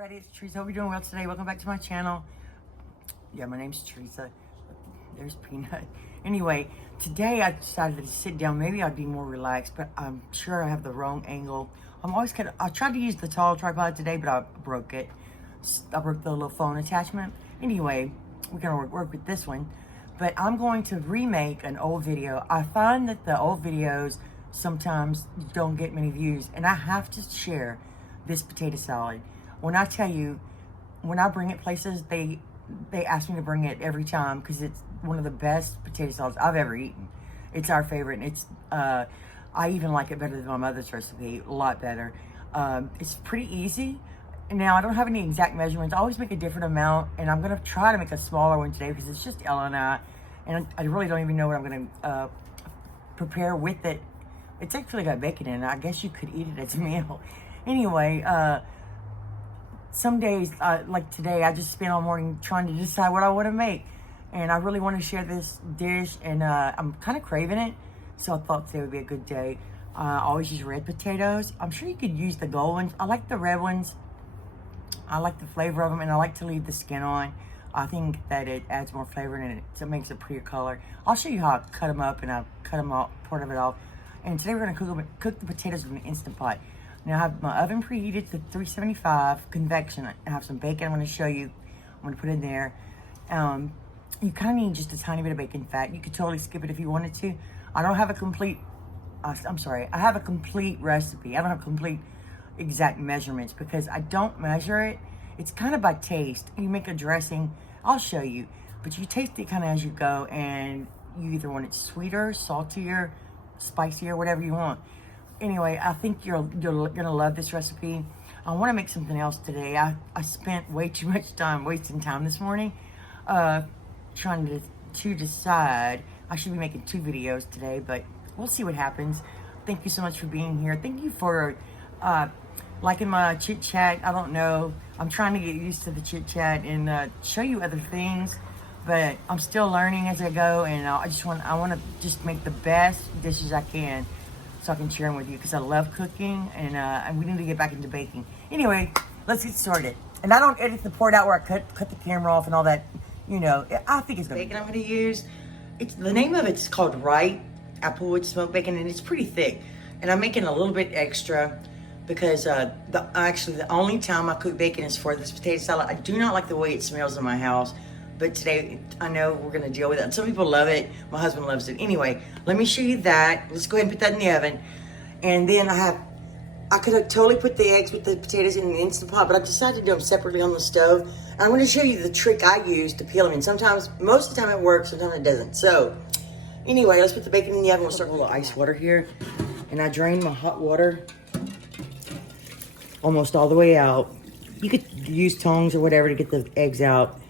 everybody, it's Teresa. Hope you're doing well today. Welcome back to my channel. Yeah, my name's Teresa. There's Peanut. Anyway, today I decided to sit down. Maybe I'd be more relaxed, but I'm sure I have the wrong angle. I tried to use the tall tripod today, but I broke it. I broke the little phone attachment. Anyway, we're gonna work with this one. But I'm going to remake an old video. I find that the old videos sometimes don't get many views, and I have to share this potato salad. When I tell you, when I bring it places, they ask me to bring it every time because it's one of the best potato salads I've ever eaten. It's our favorite, and it's I even like it better than my mother's recipe, a lot better. It's pretty easy. Now, I don't have any exact measurements. I always make a different amount, and I'm gonna try to make a smaller one today because it's just Ella and I really don't even know what I'm gonna prepare with it. It's actually got bacon in it. I guess you could eat it as a meal. Anyway, some days, like today, I just spent all morning trying to decide what I want to make. And I really want to share this dish, and I'm kind of craving it. So I thought today would be a good day. I always use red potatoes. I'm sure you could use the gold ones. I like the red ones. I like the flavor of them, and I like to leave the skin on. I think that it adds more flavor and it makes a prettier color. I'll show you how I cut them up, and I cut them off, part of it off. And today we're gonna cook the potatoes in an Instant Pot. Now I have my oven preheated to 375 convection. I have some bacon I'm gonna show you. I'm gonna put in there. You kind of need just a tiny bit of bacon fat. You could totally skip it if you wanted to. I don't have a complete, I have a complete recipe. I don't have complete exact measurements because I don't measure it. It's kind of by taste. You make a dressing, I'll show you, but you taste it kind of as you go, and you either want it sweeter, saltier, spicier, whatever you want. Anyway, I think you're gonna love this recipe. I want to make something else today. I spent way too much time wasting time this morning trying to decide. I should be making 2 videos today, but we'll see what happens. Thank you so much for being here. Thank you for liking my chit chat. I don't know. I'm trying to get used to the chit chat and show you other things, but I'm still learning as I go. And I want to just make the best dishes I can, so I can share them with you because I love cooking, and we need to get back into baking. Anyway, let's get started. And I don't edit the part out where I cut the camera off and all that. You know, I think it's gonna bacon I'm gonna use. The name of it's called Wright Applewood smoked bacon, and it's pretty thick. And I'm making a little bit extra because the only time I cook bacon is for this potato salad. I do not like the way it smells in my house, but today I know we're gonna deal with it. Some people love it. My husband loves it. Anyway, let me show you that. Let's go ahead and put that in the oven. And then I could have totally put the eggs with the potatoes in an Instant Pot, but I decided to do them separately on the stove. And I'm gonna show you the trick I use to peel them. And sometimes, most of the time it works, sometimes it doesn't. So, anyway, let's put the bacon in the oven. We'll start with a little ice water here. And I drain my hot water almost all the way out. You could use tongs or whatever to get the eggs out.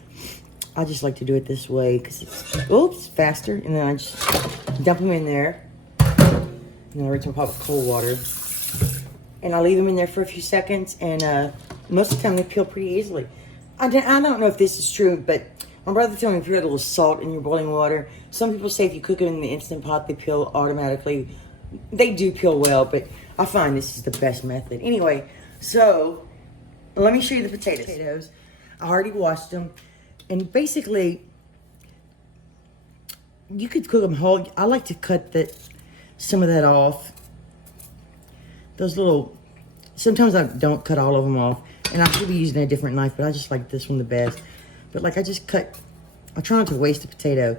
I just like to do it this way because it's faster. And then I just dump them in there. And then I rinse my pot with cold water. And I leave them in there for a few seconds. And most of the time they peel pretty easily. I don't know if this is true, but my brother told me if you add a little salt in your boiling water. Some people say if you cook them in the Instant Pot, they peel automatically. They do peel well, but I find this is the best method. Anyway, so let me show you the potatoes. I already washed them. And basically, you could cook them whole. I like to cut some of that off. Those little, sometimes I don't cut all of them off. And I should be using a different knife, but I just like this one the best. But like I try not to waste a potato.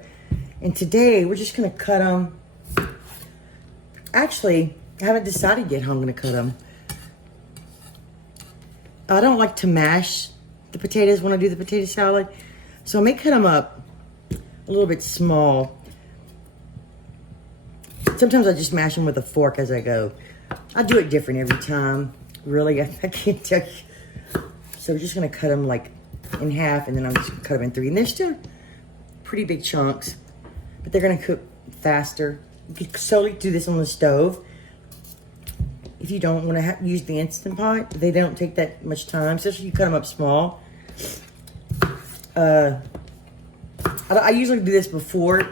And today, we're just gonna cut them. Actually, I haven't decided yet how I'm gonna cut them. I don't like to mash the potatoes when I do the potato salad. So I may cut them up a little bit small. Sometimes I just mash them with a fork as I go. I do it different every time. Really, I can't tell you. So we're just gonna cut them like in half, and then I'm just gonna cut them in 3. And they're still pretty big chunks, but they're gonna cook faster. You can solely do this on the stove. If you don't wanna use the Instant Pot, they don't take that much time, especially if you cut them up small. I usually do this before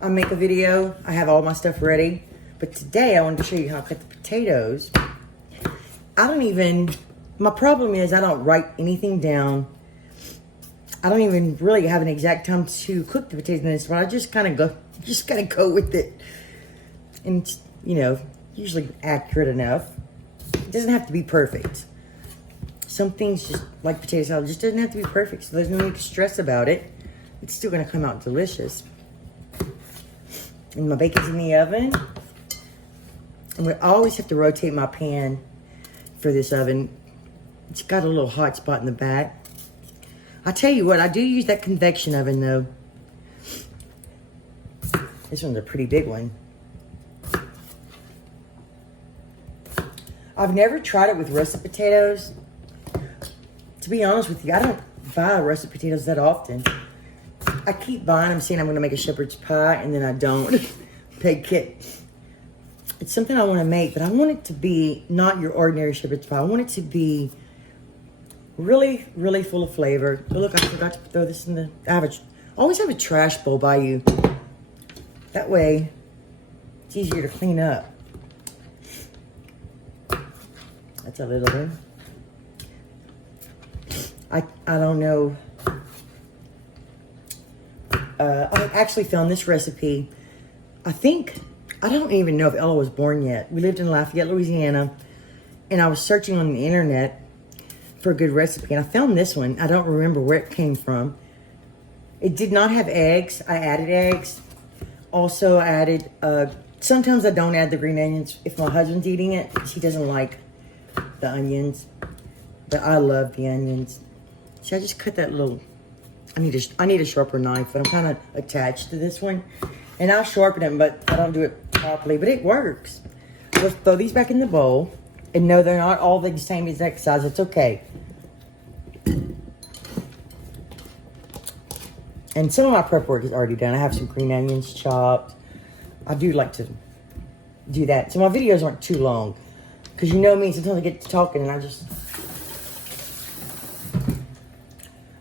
I make a video. I have all my stuff ready, but today I wanted to show you how I cut the potatoes. I don't even My problem is I don't write anything down. I don't even really have an exact time to cook the potatoes in this, but I just kind of go with it. And it's, you know, usually accurate enough. It doesn't have to be perfect. Some things, just like potato salad, just doesn't have to be perfect, so there's no need to stress about it. It's still gonna come out delicious. And my bacon's in the oven. And I always have to rotate my pan for this oven. It's got a little hot spot in the back. I tell you what, I do use that convection oven though. This one's a pretty big one. I've never tried it with russet potatoes. To be honest with you, I don't buy russet potatoes that often. I keep buying them saying I'm gonna make a shepherd's pie and then I don't make it. It's something I wanna make, but I want it to be not your ordinary shepherd's pie. I want it to be really, really full of flavor. Oh, look, I forgot to throw this in the, always have a trash bowl by you. That way, it's easier to clean up. That's a little bit. I don't know. I actually found this recipe. I don't even know if Ella was born yet. We lived in Lafayette, Louisiana, and I was searching on the internet for a good recipe, and I found this one. I don't remember where it came from. It did not have eggs. I added eggs. Also, I added, sometimes I don't add the green onions. If my husband's eating it, he doesn't like the onions, but I love the onions. See, I just cut that little, I need a sharper knife, but I'm kind of attached to this one. And I'll sharpen them, but I don't do it properly, but it works. Let's throw these back in the bowl. And no, they're not all the same exact size. It's okay. And some of my prep work is already done. I have some green onions chopped. I do like to do that. So my videos aren't too long. Because you know me, sometimes I get to talking and I just...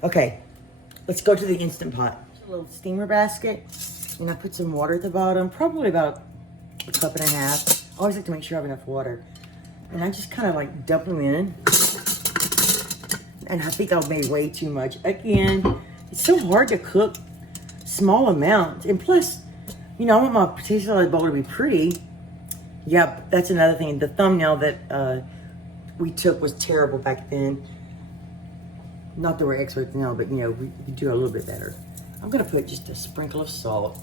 Okay, let's go to the Instant Pot. A little steamer basket. And I put some water at the bottom. Probably about a cup and a half. I always like to make sure I have enough water. And I just kind of like dump them in. And I think I made way too much. Again, it's so hard to cook small amounts. And plus, you know, I want my potato salad bowl to be pretty. Yep, that's another thing. The thumbnail that we took was terrible back then. Not that we're experts now, but you know, we could do a little bit better. I'm gonna put just a sprinkle of salt.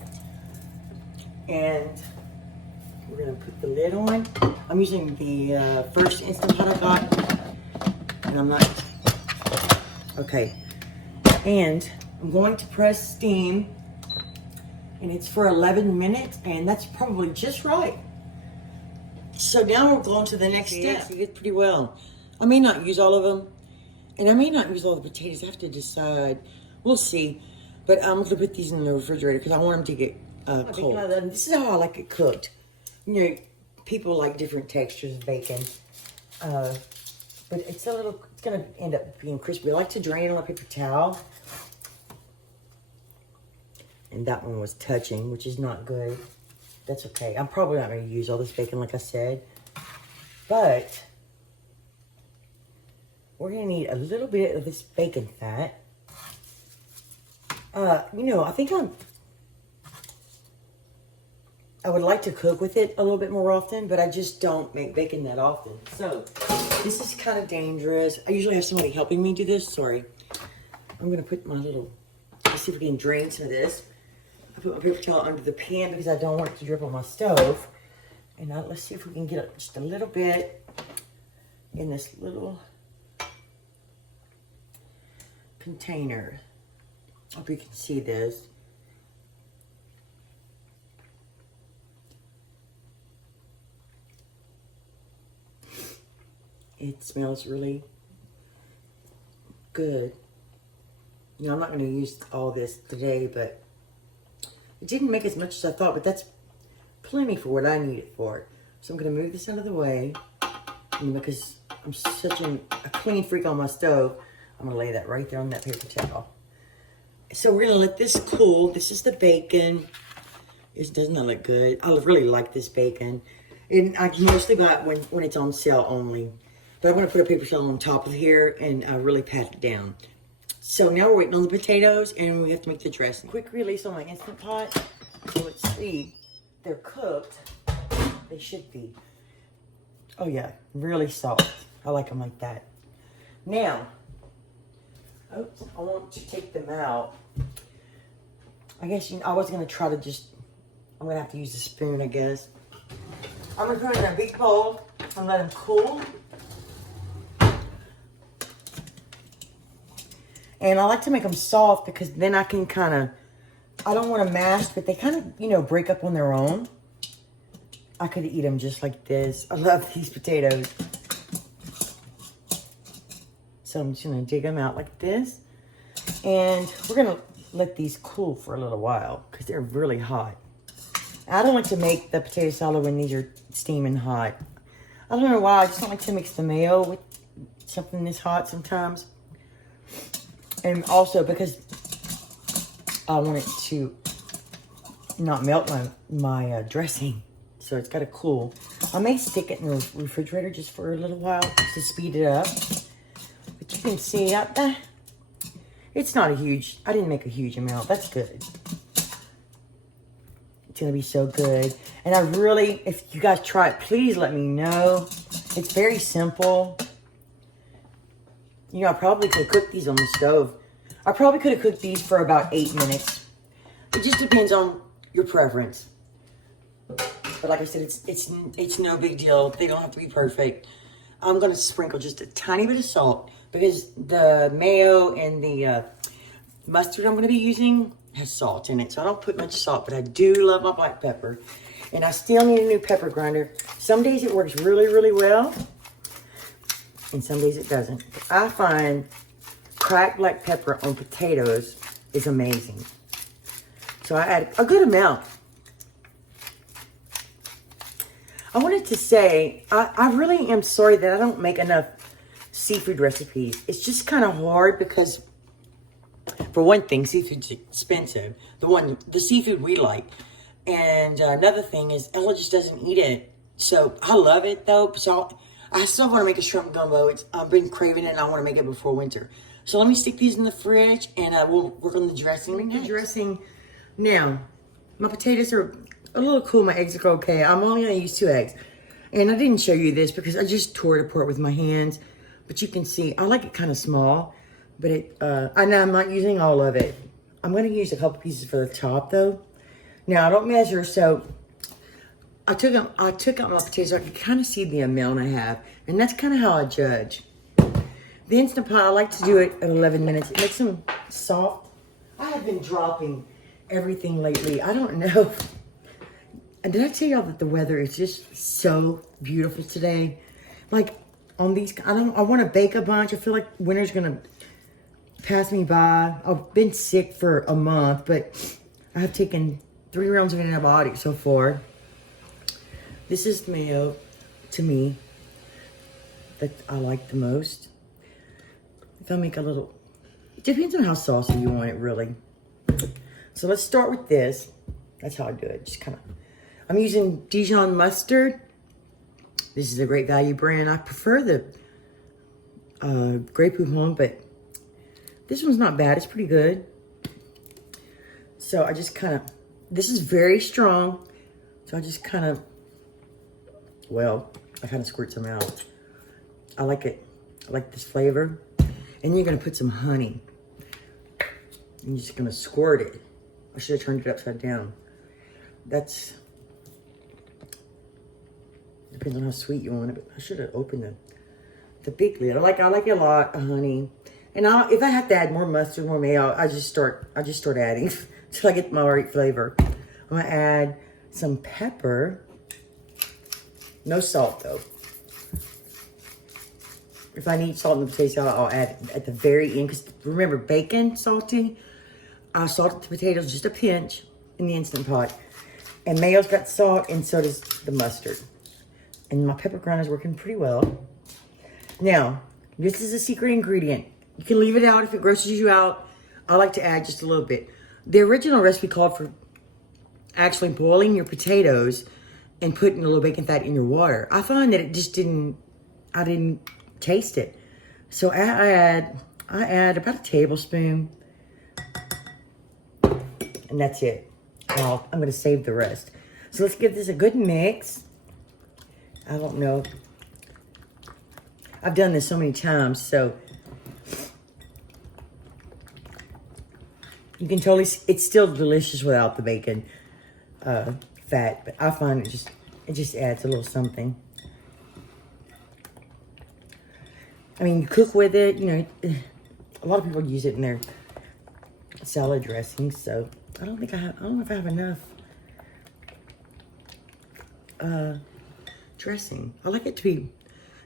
And we're gonna put the lid on. I'm using the first Instant Pot I got. And I'm not, okay. And I'm going to press steam. And it's for 11 minutes, and that's probably just right. So now we're going to the next step. You get pretty well. I may not use all of them, and I may not use all the potatoes. I have to decide. We'll see. But I'm going to put these in the refrigerator because I want them to get cold. This is how I like it cooked. You know, people like different textures of bacon. But it's a little, it's going to end up being crispy. I like to drain it on a paper towel. And that one was touching, which is not good. That's okay. I'm probably not going to use all this bacon like I said. But we're going to need a little bit of this bacon fat. You know, I think I would like to cook with it a little bit more often, but I just don't make bacon that often. So this is kind of dangerous. I usually have somebody helping me do this. Sorry. I'm going to put my little, let's see if we can drain some of this. I put my paper towel under the pan because I don't want it to drip on my stove. And now let's see if we can get just a little bit in this little container. Hope you can see this. It smells really good. You know, I'm not going to use all this today, but it didn't make as much as I thought, but that's plenty for what I need it for. So I'm going to move this out of the way. And because I'm such a clean freak on my stove, I'm going to lay that right there on that paper towel. So we're going to let this cool. This is the bacon. It does not look good. I really like this bacon. And I can mostly buy it when it's on sale only. But I'm going to put a paper towel on top of here and really pat it down. So now we're waiting on the potatoes and we have to make the dressing. Quick release on my Instant Pot. So let's see. They're cooked. They should be. Oh yeah, really soft. I like them like that. Now, oops, I want to take them out. I guess I was going to try to just, I'm going to have to use a spoon, I guess. I'm going to put it in a big bowl and let them cool. And I like to make them soft because then I can kind of, I don't want to mash, but they kind of, you know, break up on their own. I could eat them just like this. I love these potatoes. So I'm just going to dig them out like this. And we're going to let these cool for a little while because they're really hot. I don't like to make the potato salad when these are steaming hot. I don't know why. I just don't like to mix the mayo with something this hot sometimes. And also because I want it to not melt my dressing. So it's got to cool. I may stick it in the refrigerator just for a little while to speed it up. But you can see out there, it's not a huge, I didn't make a huge amount. That's good. It's going to be so good. And I really, if you guys try it, please let me know. It's very simple. You know, I probably could cook these on the stove. I probably could have cooked these for about 8 minutes. It just depends on your preference. But like I said, it's no big deal. They don't have to be perfect. I'm going to sprinkle just a tiny bit of salt because the mayo and the mustard I'm going to be using has salt in it. So I don't put much salt, but I do love my black pepper. And I still need a new pepper grinder. Some days it works really, really well. And some days it doesn't. I find cracked black pepper on potatoes is amazing. So I add a good amount. I wanted to say, I really am sorry that I don't make enough seafood recipes. It's just kind of hard because, for one thing, seafood's expensive. The seafood we like. And another thing is Ella just doesn't eat it. So I love it though. So I still want to make a shrimp gumbo. I've been craving it and I want to make it before winter. So let me stick these in the fridge and we'll work on the dressing. Make the dressing. Now, my potatoes are a little cool. My eggs are okay. I'm only going to use 2 eggs. And I didn't show you this because I just tore it apart with my hands. But you can see, I like it kind of small. But I know I'm not using all of it. I'm going to use a couple pieces for the top though. Now, I don't measure, so I took out my potatoes so I could kind of see the amount I have. And that's kind of how I judge. The Instant Pot, I like to do it at 11 minutes. It makes them soft. I have been dropping everything lately. I don't know. And did I tell y'all that the weather is just so beautiful today? Like, on these, I want to bake a bunch. I feel like winter's going to pass me by. I've been sick for a month, but I have taken 3 rounds of antibiotics so far. This is the mayo, to me, that I like the most. If I make a little, it depends on how saucy you want it, really. So let's start with this. That's how I do it. Just kind of, I'm using Dijon mustard. This is a Great Value brand. I prefer the Grey Poupon, but this one's not bad. It's pretty good. So I just kind of, this is very strong. So I just kind of, well, I kind of squirt some out. I like it. I like this flavor. And you're going to put some honey. You're just going to squirt it. I should have turned it upside down. That's, depends on how sweet you want it. But I should have opened the big lid. I like a lot of honey. And if I have to add more mustard, more mayo, I just start adding until I get my right flavor. I'm going to add some pepper. No salt though. If I need salt in the potato salad, I'll add it at the very end. Because remember, bacon salting, I salted the potatoes just a pinch in the Instant Pot. And mayo's got salt, and so does the mustard. And my pepper grinder is working pretty well. Now, this is a secret ingredient. You can leave it out if it grosses you out. I like to add just a little bit. The original recipe called for actually boiling your potatoes and putting a little bacon fat in your water. I find that it just didn't, I didn't taste it. So I add about a tablespoon, and that's it. Now I'm gonna save the rest. So let's give this a good mix. I don't know. I've done this so many times, so you can totally, it's still delicious without the bacon fat, but I find it just adds a little something. I mean, you cook with it, you know, a lot of people use it in their salad dressings, so I don't know if I have enough dressing. I like it to be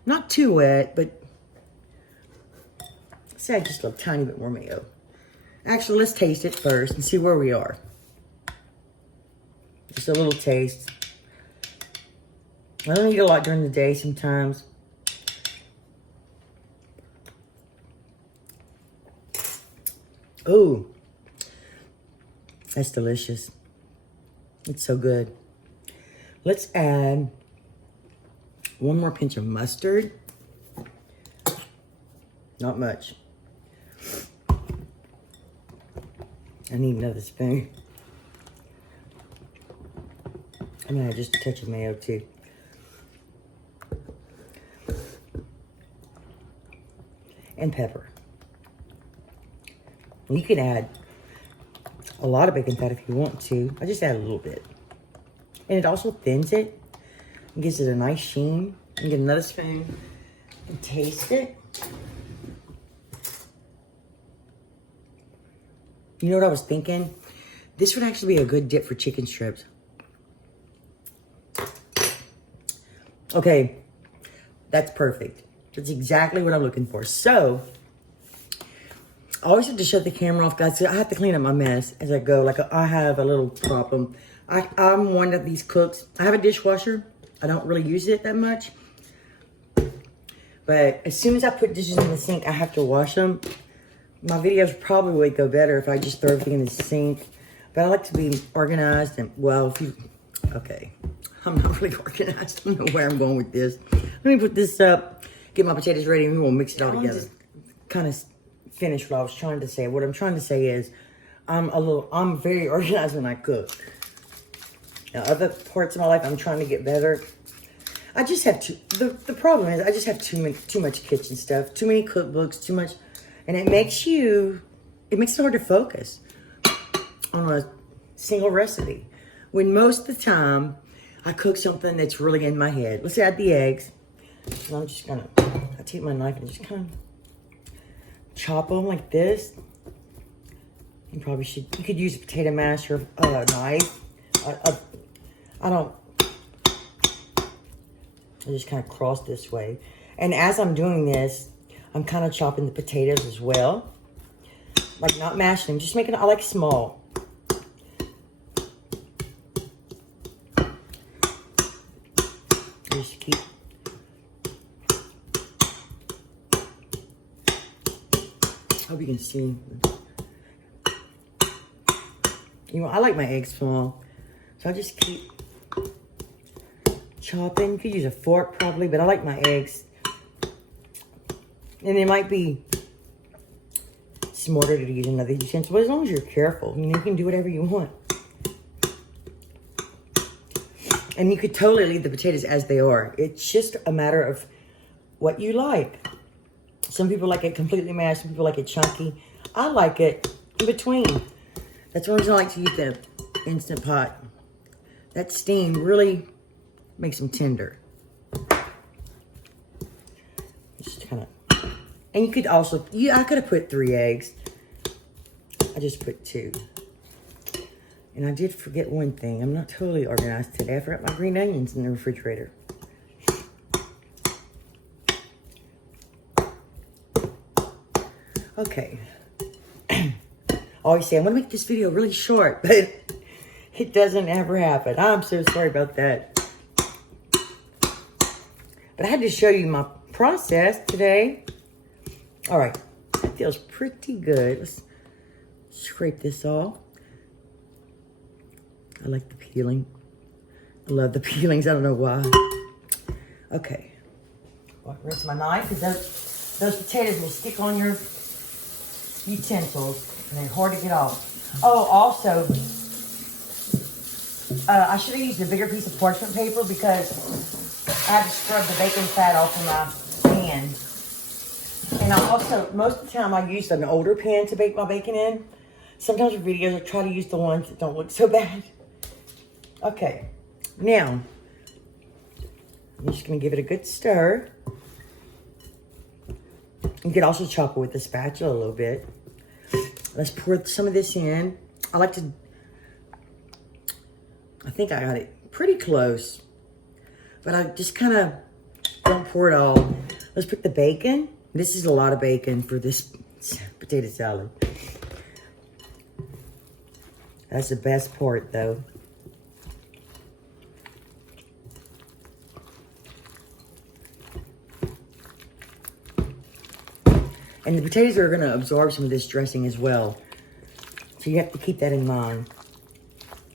not too wet, but say just a tiny bit more mayo. Actually, let's taste it first and see where we are. Just a little taste. I don't eat a lot during the day sometimes. Ooh, that's delicious. It's so good. Let's add one more pinch of mustard. Not much. I need another spoon. I'm gonna add just a touch of mayo too. And pepper. You can add a lot of bacon fat if you want to. I just add a little bit. And it also thins it and gives it a nice sheen. You get another spoon and taste it. You know what I was thinking? This would actually be a good dip for chicken strips. Okay, that's perfect. That's exactly what I'm looking for. So, I always have to shut the camera off, guys. I have to clean up my mess as I go. Like, I have a little problem. I'm one of these cooks. I have a dishwasher. I don't really use it that much. But as soon as I put dishes in the sink, I have to wash them. My videos probably would go better if I just throw everything in the sink. But I like to be organized and, well, okay. I'm not really organized. I don't know where I'm going with this. Let me put this up, get my potatoes ready, and we'll mix it all together. Kind of finish what I was trying to say. What I'm trying to say is I'm very organized when I cook. Now, other parts of my life, I'm trying to get better. I just have the problem is I just have too much kitchen stuff, too many cookbooks, too much, and it makes it hard to focus on a single recipe. When most of the time, I cook something that's really in my head. Let's add the eggs. So I'm just gonna, I take my knife and just kind of chop them like this. You could use a potato masher, knife. I just kind of cross this way. And as I'm doing this, I'm kind of chopping the potatoes as well. Like not mashing them, just I like small. Just keep. Hope you can see. You know, I like my eggs small. So I just keep chopping. You could use a fork probably, but I like my eggs. And it might be smarter to use another utensil, but as long as you're careful, you know, you can do whatever you want. And you could totally leave the potatoes as they are. It's just a matter of what you like. Some people like it completely mashed. Some people like it chunky. I like it in between. That's one reason I like to use the Instant Pot. That steam really makes them tender. Just kind of. And you could also, I could have put 3 eggs. I just put 2. And I did forget one thing. I'm not totally organized today. I forgot my green onions in the refrigerator. Okay. I always say, I'm going to make this video really short, but it doesn't ever happen. I'm so sorry about that. But I had to show you my process today. All right. That feels pretty good. Let's scrape this off. I like the peeling. I love the peelings. I don't know why. Okay. rinse my knife because those potatoes will stick on your utensils and they're hard to get off. Oh, also, I should have used a bigger piece of parchment paper because I had to scrub the bacon fat off of my pan. And I also, most of the time I used an older pan to bake my bacon in. Sometimes with videos I try to use the ones that don't look so bad. Okay, now, I'm just gonna give it a good stir. You could also chop it with a spatula a little bit. Let's pour some of this in. I think I got it pretty close, but I just kind of don't pour it all. Let's put the bacon. This is a lot of bacon for this potato salad. That's the best part though. And the potatoes are gonna absorb some of this dressing as well. So you have to keep that in mind.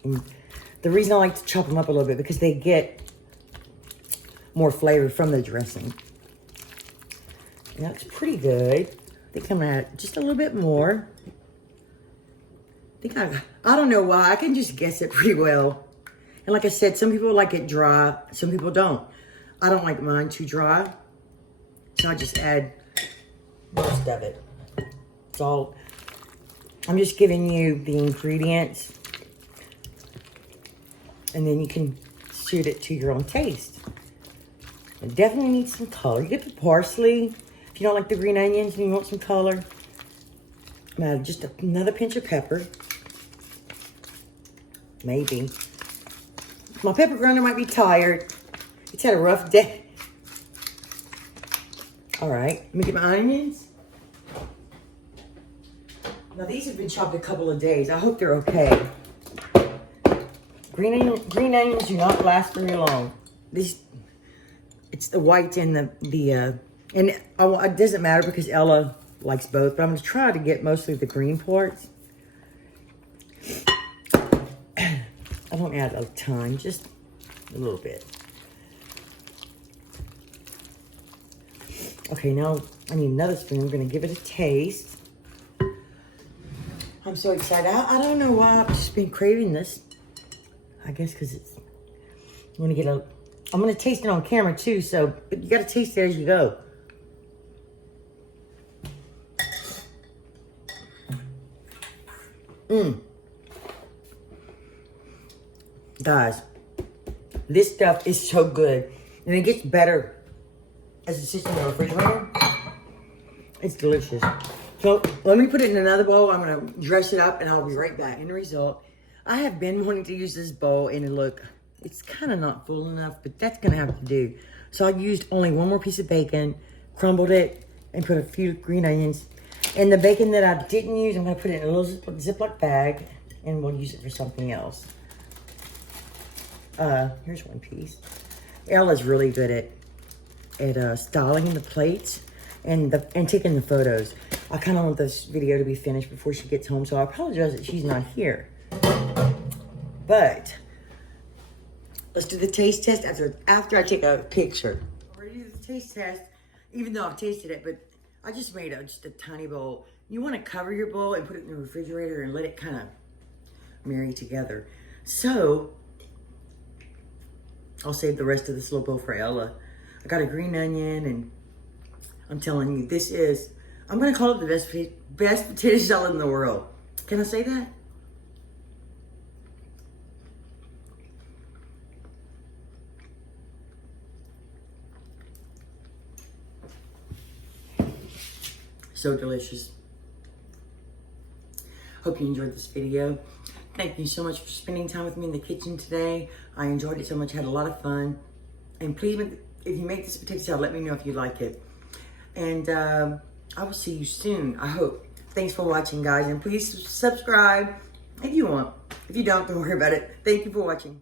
And the reason I like to chop them up a little bit because they get more flavor from the dressing. And that's pretty good. I think I'm gonna add just a little bit more. I don't know why, I can just guess it pretty well. And like I said, some people like it dry, some people don't. I don't like mine too dry. So I just add most of it. It's all, I'm just giving you the ingredients and then you can suit it to your own taste. It definitely needs some color. You get the parsley. If you don't like the green onions and you want some color, I'm gonna add just another pinch of pepper. Maybe. My pepper grinder might be tired. It's had a rough day. All right, let me get my onions. Now these have been chopped a couple of days. I hope they're okay. Green onions do not last very long. It's the white and it doesn't matter because Ella likes both, but I'm gonna try to get mostly the green parts. I don't add a ton, just a little bit. Okay, now I need another spoon. I'm gonna give it a taste. I'm so excited. I don't know why I've just been craving this. I guess because I'm gonna taste it on camera too, so but you gotta taste it as you go. Guys, this stuff is so good. And it gets better as it sits in the refrigerator. It's delicious. So let me put it in another bowl. I'm gonna dress it up and I'll be right back. End result, I have been wanting to use this bowl and look, it's kind of not full enough, but that's gonna have to do. So I used only one more piece of bacon, crumbled it, and put a few green onions. And the bacon that I didn't use, I'm gonna put it in a little Ziploc bag and we'll use it for something else. Here's one piece. Ella's really good at styling the plates and taking the photos. I kind of want this video to be finished before she gets home, so I apologize that she's not here. But let's do the taste test after I take a picture. We're gonna do the taste test, even though I've tasted it, but I just made just a tiny bowl. You want to cover your bowl and put it in the refrigerator and let it kind of marry together. So I'll save the rest of this little bowl for Ella. I got a green onion, and I'm telling you, I'm gonna call it the best potato salad in the world. Can I say that? So delicious. Hope you enjoyed this video. Thank you so much for spending time with me in the kitchen today. I enjoyed it so much, had a lot of fun. And please, if you make this potato salad, let me know if you like it. And I will see you soon, I hope. Thanks for watching, guys. And please subscribe if you want. If you don't worry about it. Thank you for watching.